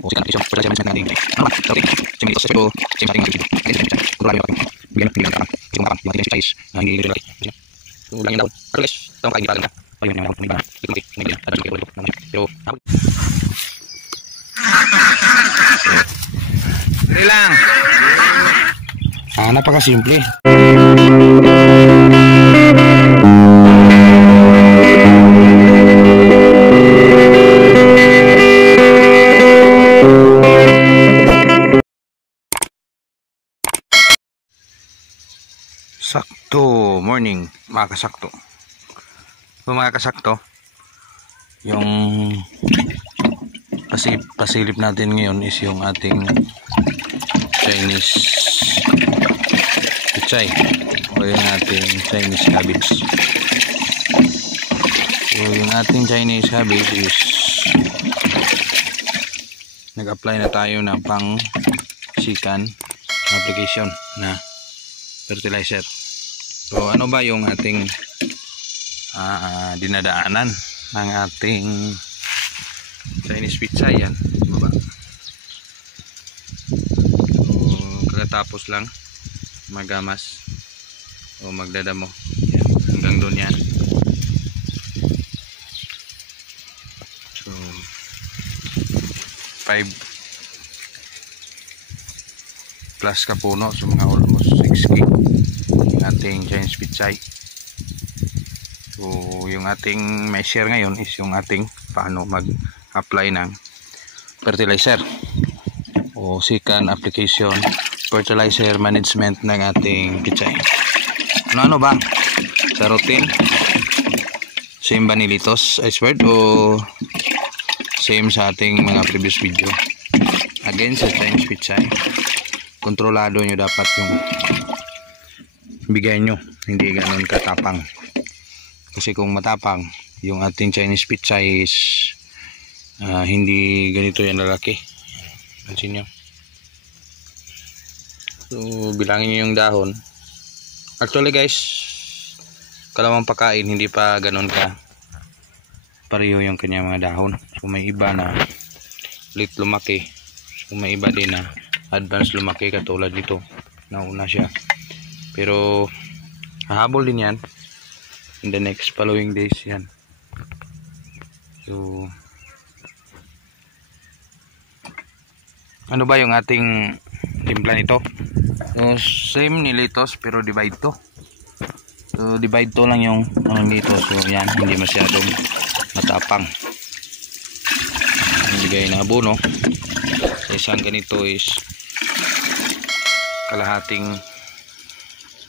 o sikat application fertilizer management ng ating okay same dito pero same sa ating kontrolado yung ating bigyan ng tapang kasi kung tapang yung ating size na hindi lalaki so lang yung daon pero guys tawang kain di pa ayun yung daon may ba likumti may bilang at yung ulit pero dali lang napakasimple. Sakto morning mga kasakto. So mga kasakto, yung pasilip natin ngayon is yung ating Chinese pichay o yung ating Chinese cabbage. So yung ating Chinese cabbage is nag-apply na tayo na pang sikan application na fertilizer. So ano ba yung ating dinadaanan ng ating Chinese pizza yan baba. So kagatapos lang magamas o magdadamo yan, hanggang doon yan. So 5 plus kapuno, so mga almost 6K yung ating Chinese pichay. So yung ating may share ngayon is yung ating paano mag-apply ng fertilizer o sikan application fertilizer management ng ating pichay. Ano ba sa routine? Same ba ni Litos Icebird o same sa ating mga previous video? Again sa Chinese pichay, kontrolado nyo dapat yung bigay nyo, hindi ganun katapang. Kasi kung matapang yung ating Chinese pichay is hindi ganito yan lalaki. Pansin nyo. So bilangin nyo yung dahon. Actually guys, kalawang pakain hindi pa ganun ka pareho yung kanyang mga dahon. So may iba na late lumaki, so may iba din na advance lumaki katulad dito, nauna siya. Pero hahabol din yan in the next following days yan. So ano ba yung ating timpla nito? So same ni Litos pero divide to. So divide to lang yung ano nito. So yan, hindi masyadong matapang. Ang bigay na abono sa isang ganito is kalahating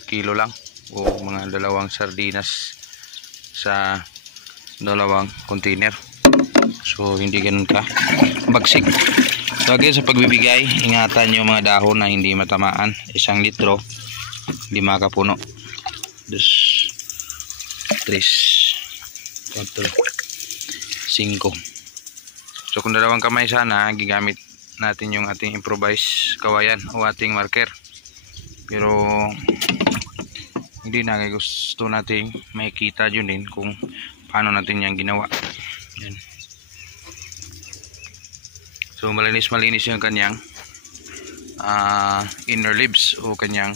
kilo lang o mga 2 sardinas sa 2 container. So hindi ganun ka bagsik. So again sa pagbibigay, ingatan yung mga dahon na hindi matamaan. 1 litro 5 kapuno 2, 3, 4, 5. So kung 2 kamay sana, gigamit natin yung ating improvised kawayan o ating marker. Pero hindi na, gusto natin makikita yun din kung paano natin yan ginawa. Yan. So malinis yung kanyang inner leaves o kanyang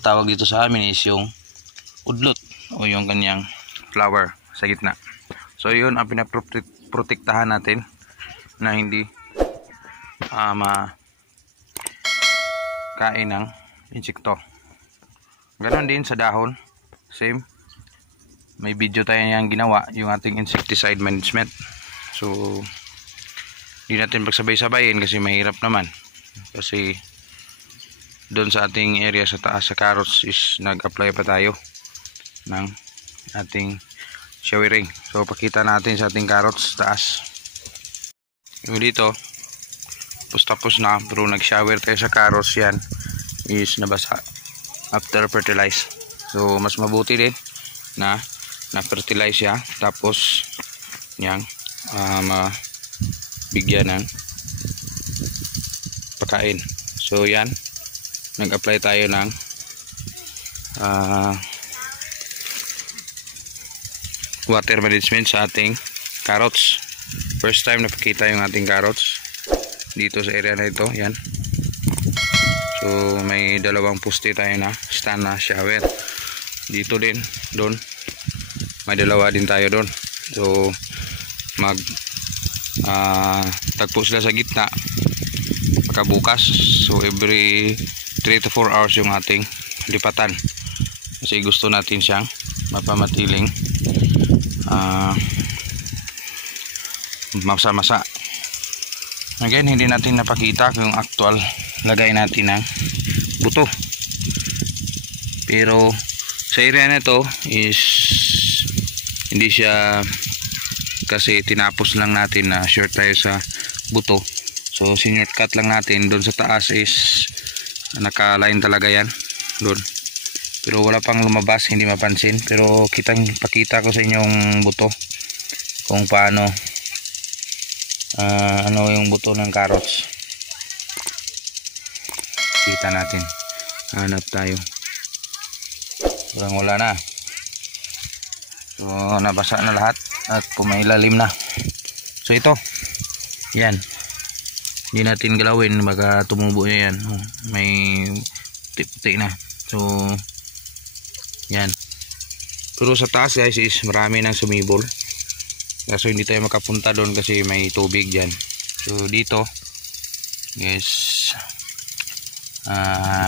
tawag dito sa amin is yung udlot o yung kanyang flower sa gitna. So yun ang pinaprotektahan natin na hindi makain ng insekto. Ganon din sa dahon, same. May video tayo yang ginawa, yung ating insecticide management. So hindi natin pagsabay-sabayin kasi mahirap naman. Kasi doon sa ating area sa taas sa carrots is nag-apply pa tayo ng ating showering. So pakita natin sa ating carrots taas. Yung dito tapos na, pero nag-shower tayo sa carrots, yan is nabasa after fertilize. So mas mabuti din na na-fertilize siya tapos yang bigyan ng pagkain. So yan, nag-apply tayo ng water management sa ating carrots. first time napakita yung ating carrots dito sa area na ito. Yan. So may dalawang poste tayo na stand na shower. Dito din, doon. May dalawa din tayo doon. So mag tagpo sila sa gitna pagkabukas. So every 3 to 4 hours yung ating lipatan. Kasi gusto natin siyang mapamatiling masa-masa. Again, hindi natin napakita yung actual lagay natin ng buto. Pero sa area na ito is hindi siya kasi tinapos lang natin na short tayo sa buto. So sinort cut lang natin. Doon sa taas is naka-line talaga yan. Doon. Pero wala pang lumabas, hindi mapansin. Pero pakita ko sa inyo yung buto. Kung paano ano yung buto ng carrots. Kita natin. Hanap tayo. Wala na. So nabasa na lahat at pumailalim na. So ito. Yan. Hindi natin galawin, baka tumubo yan. May puti na. So yan. Pero sa taas guys is marami nang sumibol. Kaso hindi tayo makapunta doon kasi may tubig dyan. So dito guys,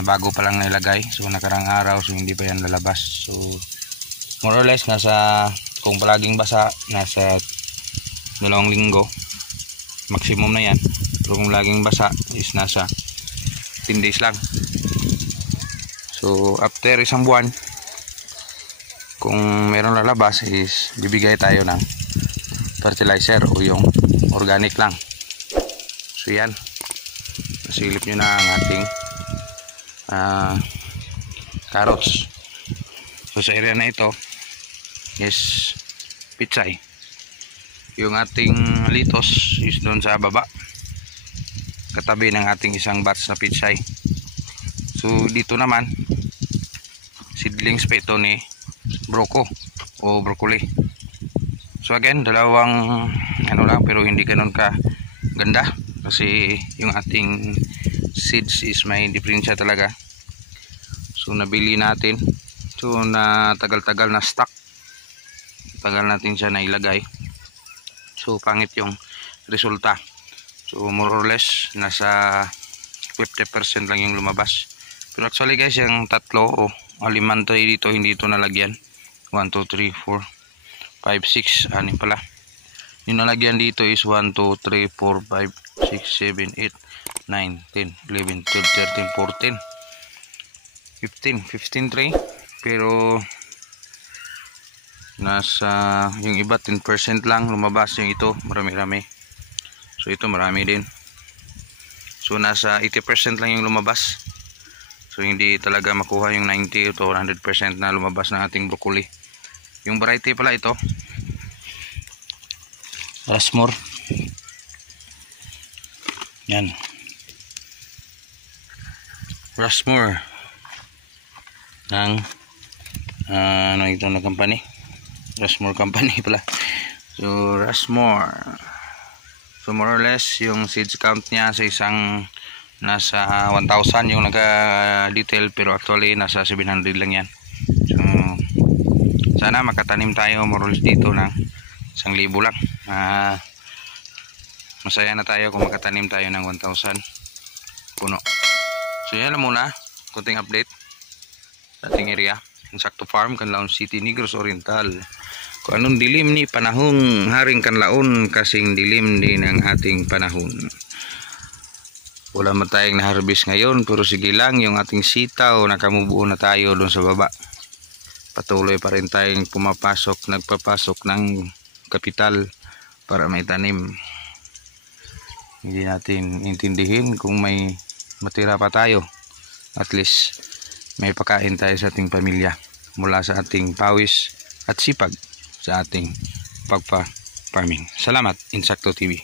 bago pa lang nilagay. So nakarang araw, so hindi pa yan lalabas. So more or less nasa, kung palaging basa, nasa 2 linggo maximum na yan. Pero kung laging basa is nasa 10 days lang. So after 1 buwan, kung meron lalabas is bibigay tayo ng fertilizer o yung organic lang. So yan, nasilip nyo na ang ating carrots. So sa area na ito is pichay. Yung ating litos is doon sa baba, katabi ng ating isang batch na pichay. So dito naman seedlings pa ito ni broko o broccoli. So again, dalawang ano lang, pero hindi ganun ka ganda kasi yung ating seeds is may diferensya talaga. So nabili natin, so na tagal-tagal na stock, tagal natin siya nailagay. So pangit yung resulta. So more or less nasa 50% lang yung lumabas. Pero actually guys, yung tatlo o 5 tray dito hindi ito nalagyan. 1, 2, 3, 4, 5, 6, anim pala. Yung nalagyan dito is 1, 2, 3, 4, 5, 6, 7, 8, 9, 10, 11, 12, 13, 14, 15 tray. Pero nasa yung iba 10% lang lumabas. Yung ito marami-rami. So ito marami din. So nasa 80% lang yung lumabas. So hindi talaga makuha yung 90 to 100% na lumabas ng ating broccoli. Yung variety pala ito, Rushmore. Yan. Rushmore ng ano ito na company? Rushmore company pala. So Rushmore. So more or less yung seeds count niya sa isang nasa 1,000 yung naka-detail, pero actually nasa 700 lang yan. So sana makatanim tayo more or less dito ng 1,000 lang. Masaya na tayo kung makatanim tayo ng 1,000 puno. So yan lang muna, konting update sa ating area, Insakto Farm, Canlaon City, Negros Oriental. Kung anong dilim ni panahong haring kanlaon, kasing dilim din ang ating panahon. Wala man tayong na-harvest ngayon, pero sige lang, yung ating sitaw, nakamubuo na tayo doon sa baba. Patuloy pa rin tayong nagpapasok ng kapital para may tanim. Hindi natin intindihin kung may matira pa tayo. At least may pakain tayo sa ating pamilya mula sa ating pawis at sipag sa ating pagpa-farming. Salamat, Insakto TV.